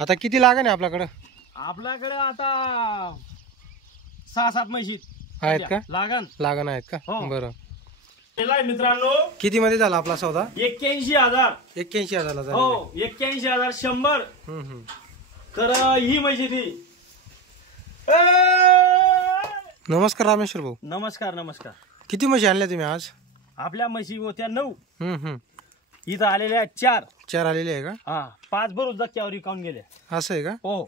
आता किती लागण आहे आपल्याकडं? आपल्याकडे आता 6-7 म्हशी आहेत का? लागण आहेत का? हो. बरं. मित्रांनो किती मध्ये झाला आपला सौदा? 81,000. 81,000 झाला. हो 81,100. तर ही म्हशी ती. नमस्कार रामेश्वर भाऊ. नमस्कार नमस्कार. किती म्हशी आणल्या तुम्ही आज? आपल्या म्हशी होत्या 9. इथं इथं आलेल्या 4 आलेले आहे का? हा 5 बरोबर धक्क्यावर विकावून गेले. असं आहे का? हो.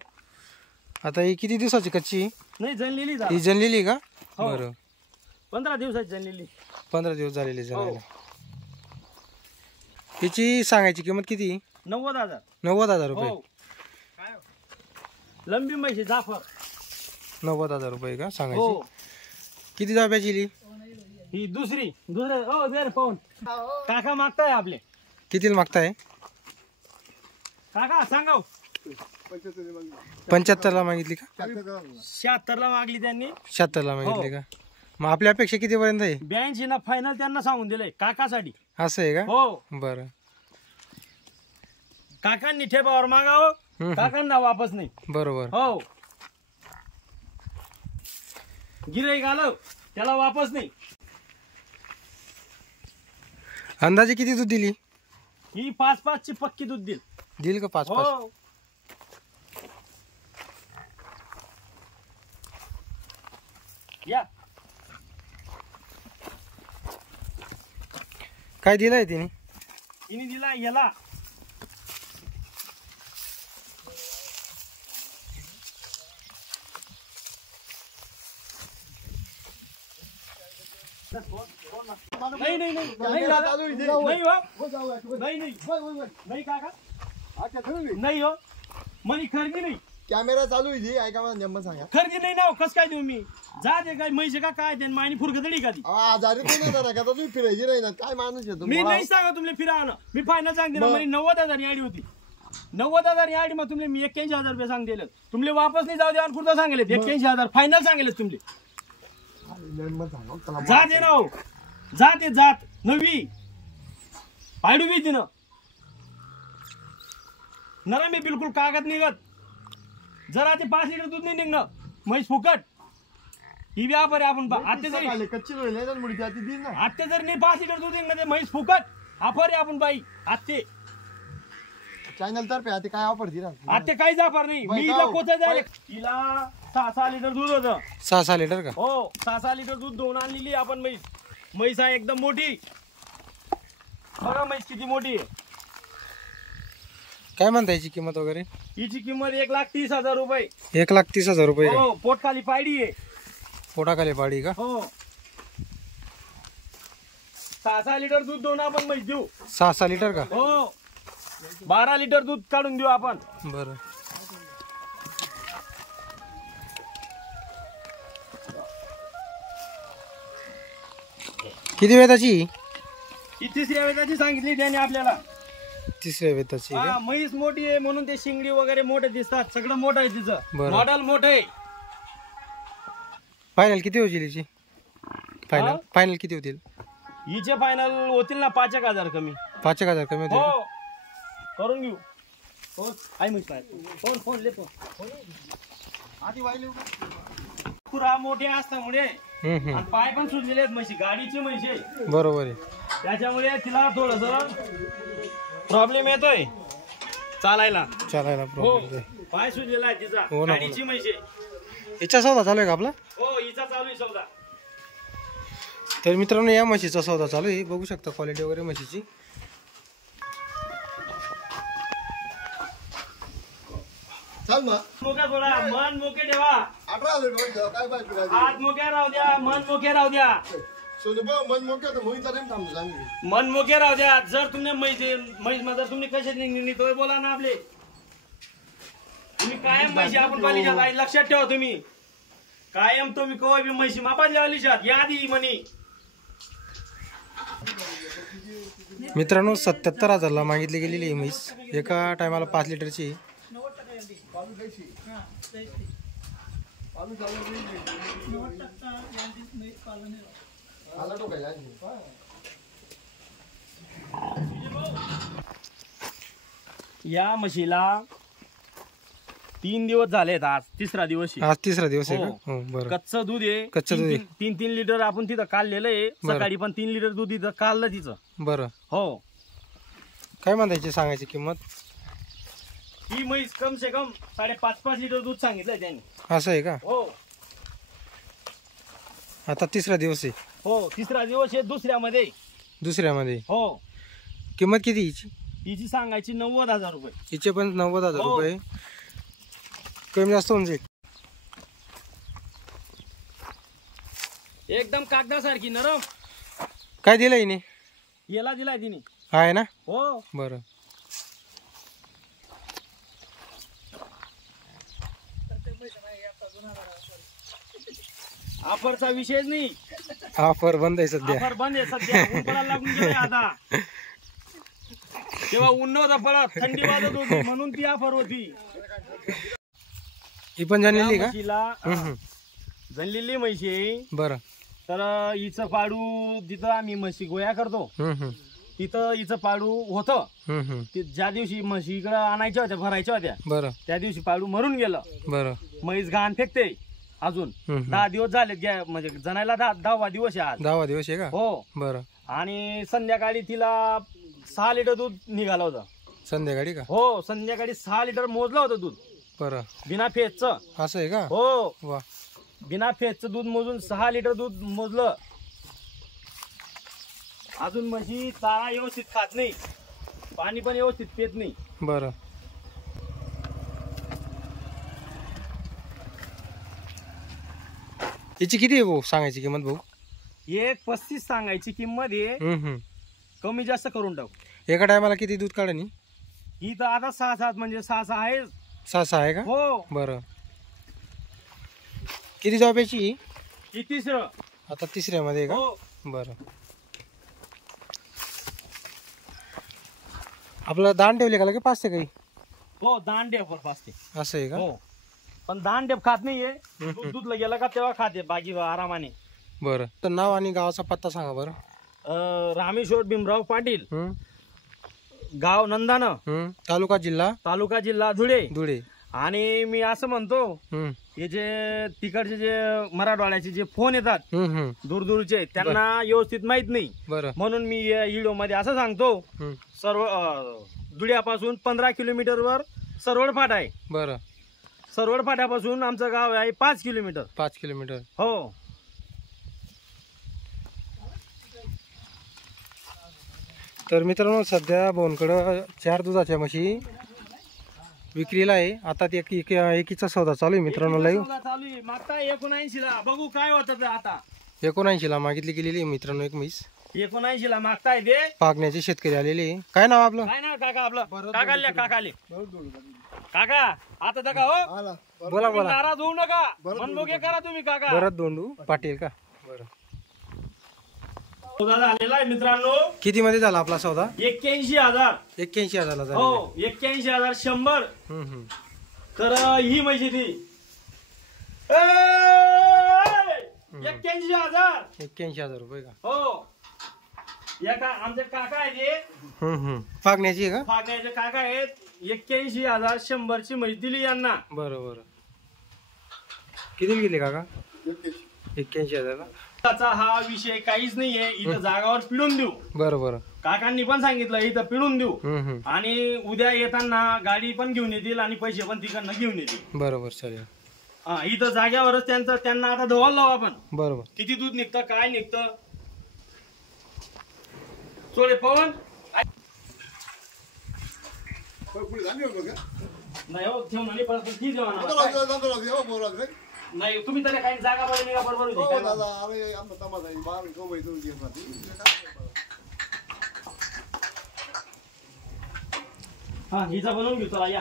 आता ही किती दिवसाची कच्ची? नाही जनलेली ही जनलेली का? हो. बरं. 15 दिवसाची जनलेली. 15 दिवस झालेले जनायला. हिची सांगायची किंमत किती? 90,000. 90,000 रुपये. हो. लंबी म्हशी जाफर. 90,000 रुपये का हो. सांगायची? किती जाब्याची ही दुसरे हो जर पाहून काका मागताय आपले. कितीला मागताय? काका सांगा. 75 ला मागितली का? 76 ला मागली त्यांनी. 76 ला मागितली का? मग आपल्या अपेक्षा किती पर्यंत आहे? 82 ना फायनल त्यांना सांगून दिलंय काकासाठी. असं आहे का? हो. बरं. काकांनी ठेपावर मागावं, काकांना वापस नाही. बरोबर. हो. गिऱ्हाईक आलं त्याला वापस नाही. अंदाजे किती दूध दिली? ही 5-5 ची पक्की दूध दिल का? 5-5. हो. या काय दिलंय तिने? तिने दिला याला नहीं नहीं नहीं नहीं दादा नहीं हो नहीं काका नहीं हो मनी खरेदी नाही. कॅमेरा चालू आहे ऐका मला नेमकं सांगा. खरेदी नाही ना कस काय देऊ मी? जा दे काय म्हैसे का काय देन मायनी फुरकतडी का ती? आजारी कोण आहे दादा? का तुम्ही फिरायची नाही ना काय माणूस आहे मी नाही सांगा तुमले फिरावं. मी फायनल सांगते ना मला 90,000 याडी होती. 90,000 याडी मग तुमले मी 81,000 रुपये सांग दिले. तुमले वापस नाही जाऊ द्या आणि पुढचा सांगले 81,000 फायनल सांगले तुमले. जा दे ना जा ते जात नवी पाडू बी तिनं नरम मी बिलकुल कागद निघत. जरा ते 5 लिटर दूध नाही निघणं म्हैस फुकट. ही व्यापारी आपण आत्ते जरी कच्ची मुडी आत्ते जर नाही 5 लिटर दूध निघणं ते म्हैस फुकट ऑफर आहे आपण बाई आत्ते चॅनल तर्फे आता काय ऑफर दिला? आत्ते काहीच ऑफर नाही. मी हिला कोचा जाईल हिला 6-6 लिटर दूध होतं. 6-6 लिटर का? हो 6-6 लिटर दूध दोन आणलेली आपण म्हैस. म्हैस आहे एकदम मोठी. बघा म्हैस किती मोठी आहे. काय म्हणता याची किंमत वगैरे? हिची किंमत 1,30,000 रुपये. 1,30,000 रुपये. हो पोट खाली पायडी आहे. पोटाखाली पाडी का? हो 6-6 लिटर दूध दोन आपण म्हैस देऊ. 6-6 लिटर का? हो 12 लिटर दूध काढून देऊ आपण. बरं. किती वेताची? ही 3ऱ्या वेताची सांगितली त्याने आपल्याला. 3ऱ्या वेताची का? हा म्हैस मोठी आहे म्हणून ते शिंगडी वगैरे मोठे दिसतात. सगळं मोठं आहे तिचं. बरं. मॉडेल मोठं आहे. फायनल किती होतील हिची? फायनल किती होतील? हिचे फायनल होतील ना 5,000 कमी. 5,000 कमी होतील? हो करून घेऊ. हो आई म्हैस फोन फोन ले फोन आधी वाहिले पुरा मोठे असल्यामुळे आणि पाय पण सुजलेले आहेत म्हशी. गाडीची म्हशी आहे. बरोबर आहे. त्याच्यामुळे तिला थोडस प्रॉब्लेम येतोय चालायला. प्रॉब्लेम. पाय सुजलेला आहे तिचा. हो ना. गाडीची म्हशी आहे. हिचा सौदा चालू आहे का आपला? हो हिचा चालू आहे सौदा. तर मित्रांनो या म्हशीचा सौदा चालू आहे. बघू शकता क्वालिटी वगैरे म्हशीची. चाल मग मोक्या थोडा मन मोके ठेवा. 18,000 काय पाहिजे? हात मोक्या राहू द्या मन मोके राहू द्या. सोने मन मोक्या तर मोहित थांबतो सांगितलं. मन मोके राहू द्या. जर तुम्ही म्हैस जर तुम्ही कसे निघली तो बोला ना आपले. तुम्ही कायम म्हैशी आपण पालीशात लक्षात ठेवा. तुम्ही कायम तुम्ही कवा बी म्हैशी मापातल्या वालीशात या आधी म्हणी. मित्रांनो 77,000 ला मागितली गेलेली ही म्हैस. एका टायमाला 5 लिटरची. या म्हशीला 3 दिवस झालेत, आज तिसरा दिवस आहे. आज तिसरा दिवस आहे हो. का? हो बरं. कच्चं दूध आहे. कच्चं दूध आहे. 3 लिटर आपण तिथं काढलेलं आहे. बरं. सकाळी पण 3 लिटर दूध तिथं काढलं तिचं. बरं. हो. काय म्हणतायची सांगायची किंमत? ही म्हैस कम से कम 5.5 लिटर दूध सांगितलंय त्यांनी. असं आहे का? हो आता तिसरा दिवस आहे. हो, तिसरा दिवस आहे दुसऱ्यामध्ये. दुसऱ्यामध्ये हो. किंमत किती हिची? हिची सांगायची 90,000 रुपये. हिचे पण 90,000 हो. रुपये. कमी जास्त होऊन जाईल. एकदम कागदासारखी नरम. काय दिलं हिने? याला दिलाय तिने. आहे ना? हो. बरं. ऑफरचा विषयच नाही. ऑफर बंद आहे सध्या. ऑफर बंद आहे सध्या. ऊन पडायला लागून गेलंय आता. तेव्हा ऊन नव्हता पडत, थंडी वाजत होती म्हणून ती ऑफर होती. ही पण जाणलेली का? म्हशीला जनलेली म्हशी आहे. बरं. तर हिचं पाडू जिथं आम्ही म्हशी गोया करतो तिथं हिचं पाडू होतं. ज्या दिवशी म्हशी इकडं आणायच्या होत्या, भरायच्या होत्या, बरं. त्या दिवशी पाडू मरून गेलं. बरं. म्हैस घाण फेकते. अजून 10 दिवस झाले, म्हणजे जणायला 10वा दिवस आहे आज. 10वा दिवस आहे का? हो. बरं. आणि संध्याकाळी तिला 6 लिटर दूध निघालं होतं. संध्याकाळी का? हो, संध्याकाळी 6 लिटर मोजलं होतं दूध. बरं. बिना फेजचं. असं आहे का? हो, वा. बिना फेजचं दूध मोजून 6 लिटर दूध मोजलं. अजून म्हशी चारा व्यवस्थित खात नाही, पाणी पण व्यवस्थित पित नाही. बरं. हिची किती आहे भाऊ सांगायची किंमत भाऊ? 1.35 सांगायची किंमत आहे. कमी जास्त करून टाकू. एका टायमाला किती दूध काढणी? ही तर आता 6 म्हणजे 6 आहे. 6 आहे का? हो. बरं. किती जॉबची? ही तिसरं. आता तिसऱ्यामध्ये आहे का? हो. बरं. आपलं दान ठेवले का लगे पाचते काही? हो, दान डेप पाचते. असं आहे का? हो, पण दान डेप खात नाहीये. दूध गेलं का तेव्हा खाते, बाकी आरामाने. बरं. तर नाव आणि गावाचा पत्ता सांगा बरं. रामेश्वर भीमराव पाटील, गाव नंदानं, तालुका जिल्हा धुळे. धुळे. आणि मी असं म्हणतो, हे जे तिकडचे जे मराठवाड्याचे जे फोन येतात दूरदूरचे, त्यांना व्यवस्थित माहित नाही. बरं. म्हणून मी व्हिडिओ मध्ये असं सांगतो, सर्व धुळ्यापासून 15 किलोमीटरवर सरवड फाटा आहे. बरं. सरवड फाट्यापासून आमचं गाव आहे 5 किलोमीटर. 5 किलोमीटर. हो. तर मित्रांनो, सध्या भाऊंकडं 4 दुधाच्या म्हशी विक्रीला आहे. आता एकीचा सौदा चालू आहे मित्रांनो. लाईव्ह चालू आहे. मागता 79 ला, बघू काय होतं. आता 79 ला मागितली गेलेली आहे मित्रांनो एक म्हैस. 79 ला मागताय ते. पागण्याचे शेतकरी आलेले आहे. काय नाव आपलं? काय ना काका आपलं? काका आता दाखा. हो, बोला बोला. नाराज होऊ नका, मनमोगे करा तुम्ही काका. भरत दोंडू पाटील का? बरं. सौदा झालेला आहे मित्रांनो. किती मध्ये झाला आपला सौदा? 81,000. 81,000 झाला. हो, 81,100. तर ही म्हशी ती 81,000. 81,000 रुपये का? हो. या का आमचे काका आहे ते. पागण्याची आहे का? फागण्याचे काका आहेत. 81,100 ची म्हैस दिली यांना. बरोबर. किती गेली काका? 81,000. त्याचा हा विषय काहीच नाहीये. इथं जागावर पिळून देऊ. बरोबर. काकांनी पण सांगितलं इथं पिळून देऊ. आणि उद्या येताना गाडी पण घेऊन येतील आणि पैसे पण तिकडनं घेऊन येतील. बरोबर. चालेल. इथं जाग्यावरच त्यांना आता धवाल लावू आपण. बरोबर. किती दूध निघतं, काय निघतं. सोडे पवन नाही हो, ठेवून नाही परत ती जेवण नाही. तुम्ही त्याला काही जागा बघा का बरोबर होती. हा, हिचा बनवून घेऊ. चला या.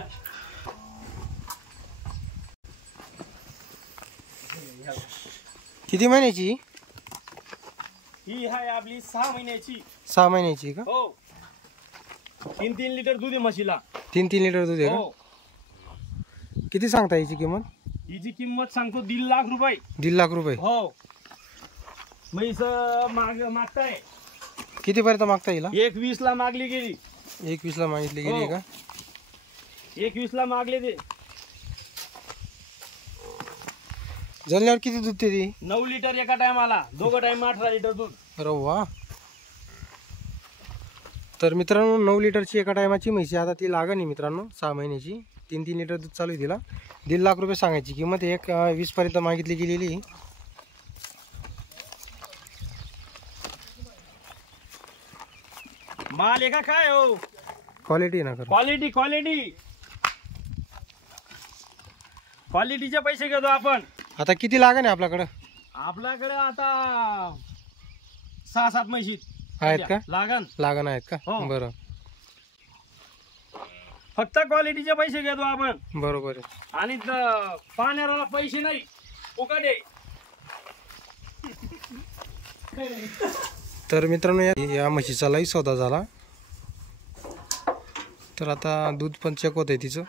किती महिन्याची? ही आहे आपली 6 महिन्याची. 6 महिन्याची का? हो. 3 लिटर दूध आहे म्हशीला. 3 लिटर दूध आहे हो. का? किती सांगता याची किंमत? हिची किंमत सांगतो 1.5 लाख रुपये. 1.5 लाख रुपये. हो. म्हैस मागताय. किती पर्यंत मागता येईल? 21 ला मागली गेली. 21 ला मागितली गेली का? 21 ला मागले ते. जळल्यावर किती दूध देते? 9 लिटर एका टायमाला, दोघं टाइम 18 लिटर दूध. अरे वा. तर मित्रांनो 9 लिटरची एका टायमाची म्हशी आता ती लागण आहे मित्रांनो, 6 महिन्याची. 3-3 लिटर दूध चालू आहे तिला. 1.5 लाख रुपये सांगायची किंमत, 1.20 पर्यंत मागितली गेलेली. माल एका काय हो, क्वालिटी ना खरं. क्वालिटी क्वालिटी क्वालिटीचे पैसे घेतो आपण. आता किती लागण आहे आपल्याकडं? आपल्याकडे आता 6-7 म्हशी आहेत का? लागण आहेत का? हो. बरं, फक्त क्वालिटीचे पैसे घेतो आपण. बरोबर आहे. आणि पाण्याला पैसे नाही, फुकट आहे. तर मित्रांनो या म्हशीचा लई सौदा झाला. तर आता दूध पण चेक होत आहे तिचं.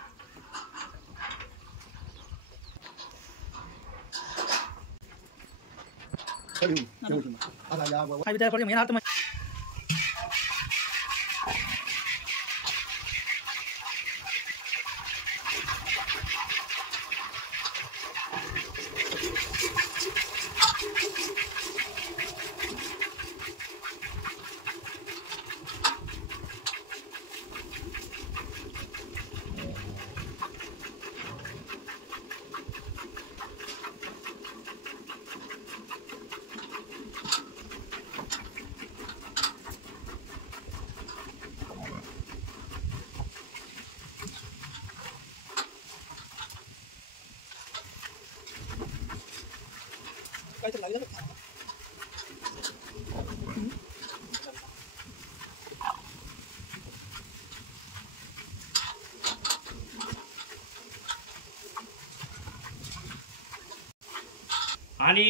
आणि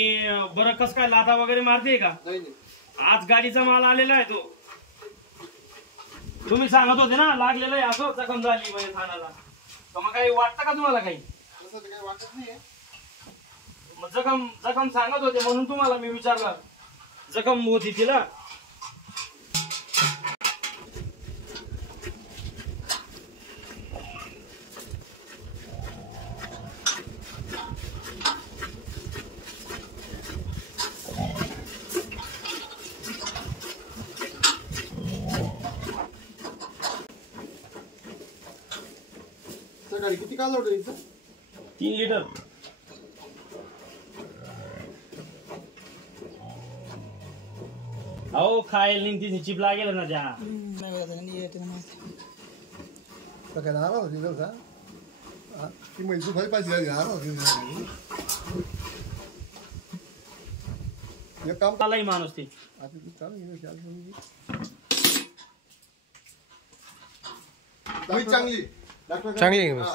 बरं कस काय लाथा वगैरे मारते का? आज गाडीचा माल आलेला आहे तो. तुम्ही सांगत होते ना लागलेलं आहे असं जखम झाली म्हणजे थानाला. तर मग काही वाटतं का तुम्हाला काही? मग जखम सांगत होते म्हणून तुम्हाला मी विचारलं. जखम होती तिला. सकाळी किती काल होतं इथं? 3 लिटर. अहो खायला निघती चिप लागेल ना त्या. सकाळी आला होती जसा ती म्हैसूर भाई पाहिजे आला होती. एक काम आलाही माणूस ती. आता तू चांगली चांगली आहे म्हैस.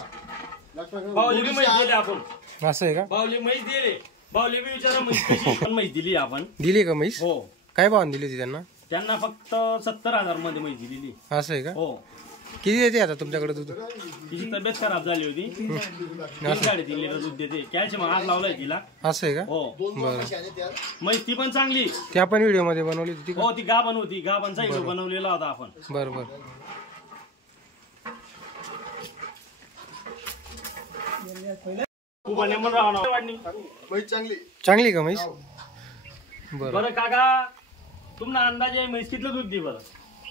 बाहुली बी म्हैस दिली आपण. असं आहे का? बाहुली म्हैस दिली. बाहुली बी विचारा म्हैस कशी पण म्हैस दिली आपण. दिली का म्हैस? हो. काय भावाने दिली होती त्यांना? त्यांना फक्त 70,000 मध्ये म्हैस दिलेली. असं आहे का? हो. किती देते आता तुमच्याकडे दूध? तिची तब्येत खराब झाली होती. 3-3.5 लिटर दूध देते. कॅल्शियम आज लावलाय तिला. असं आहे का? हो. बरं. म्हैस ती पण चांगली. ती आपण व्हिडिओ मध्ये बनवली होती का? हो ती गाभण होती. गाभणचा व्हिडिओ बनवलेला होता आपण. बरं बरं. खूप अनेमन राहणार वाढणी. म्हैस चांगली चांगली का म्हैस? बरं. बरं काका तुम्हाला अंदाजे म्हैस कितलं दूध दे बरं?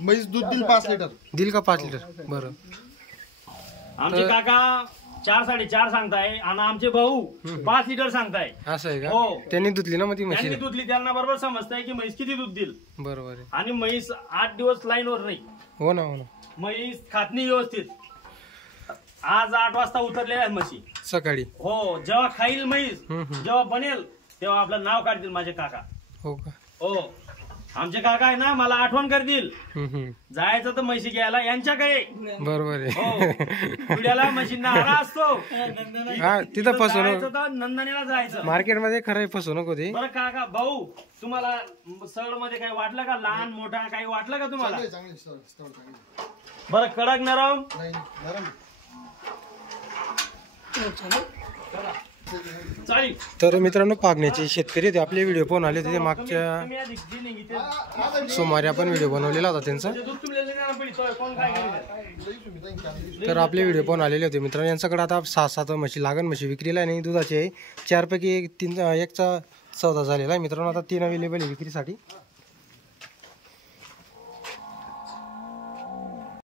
म्हैस दूध दिल 5 लिटर. दिल का 5 लिटर? बरं. आमचे काका 4-4.5 सांगताय आणि आमचे भाऊ 5 लिटर सांगताय. असं आहे का? हो. त्यांनी धुतली ना मग ती म्हशी? त्यांनी दुधली त्यांना बरोबर समजताय की म्हैस किती दूध देईल. बरोबर आहे. आणि म्हैस 8 दिवस लाईनवर नाही. हो ना हो ना. म्हैस खात नाही व्यवस्थित. आज 8 वाजता उतरलेल्या आहेत म्हशी सकाळी. हो. जेव्हा खाईल म्हैस हम्म. जेव्हा बनेल तेव्हा आपलं नाव काढतील माझे काका. हो का? हो. आमचे काका आहे ना मला आठवण करतील. हम्म. जायचं तर म्हशी घ्यायला यांच्याकडे. बरोबर आहे. हो. पिढ्याला म्हशींना आरा असतो. हा तिथं फसवणूक. जायचं तर नंदनेला जायचं. मार्केटमध्ये खरं फसवणूक होती. बरं काका भाऊ तुम्हाला सळ मध्ये काही वाटलं का? लहान मोठा काही वाटलं का तुम्हाला? चांगली चांगली. बरं कडक नरम. नाही नरम. चालेल तर मित्रांनो पागण्याचे शेतकरी होते आपले व्हिडिओ पाहून आले होते मागच्या तुम्ही आधी जे निघी ते सोमवारी आपण व्हिडिओ बनवलेला होता त्यांचा. दूध तुमल्या देणार पडली तो कोण काय करेल तर आपले व्हिडिओ पाहून आलेले होते मित्रांनो. यांच्याकडे आता 6-7 म्हशी लागण म्हशी विक्रीला आणि दुधाचे आहे 4 पैकी 3 एकचा सौदा झालेला आहे मित्रांनो. आता 3 अवेलेबल आहे विक्रीसाठी.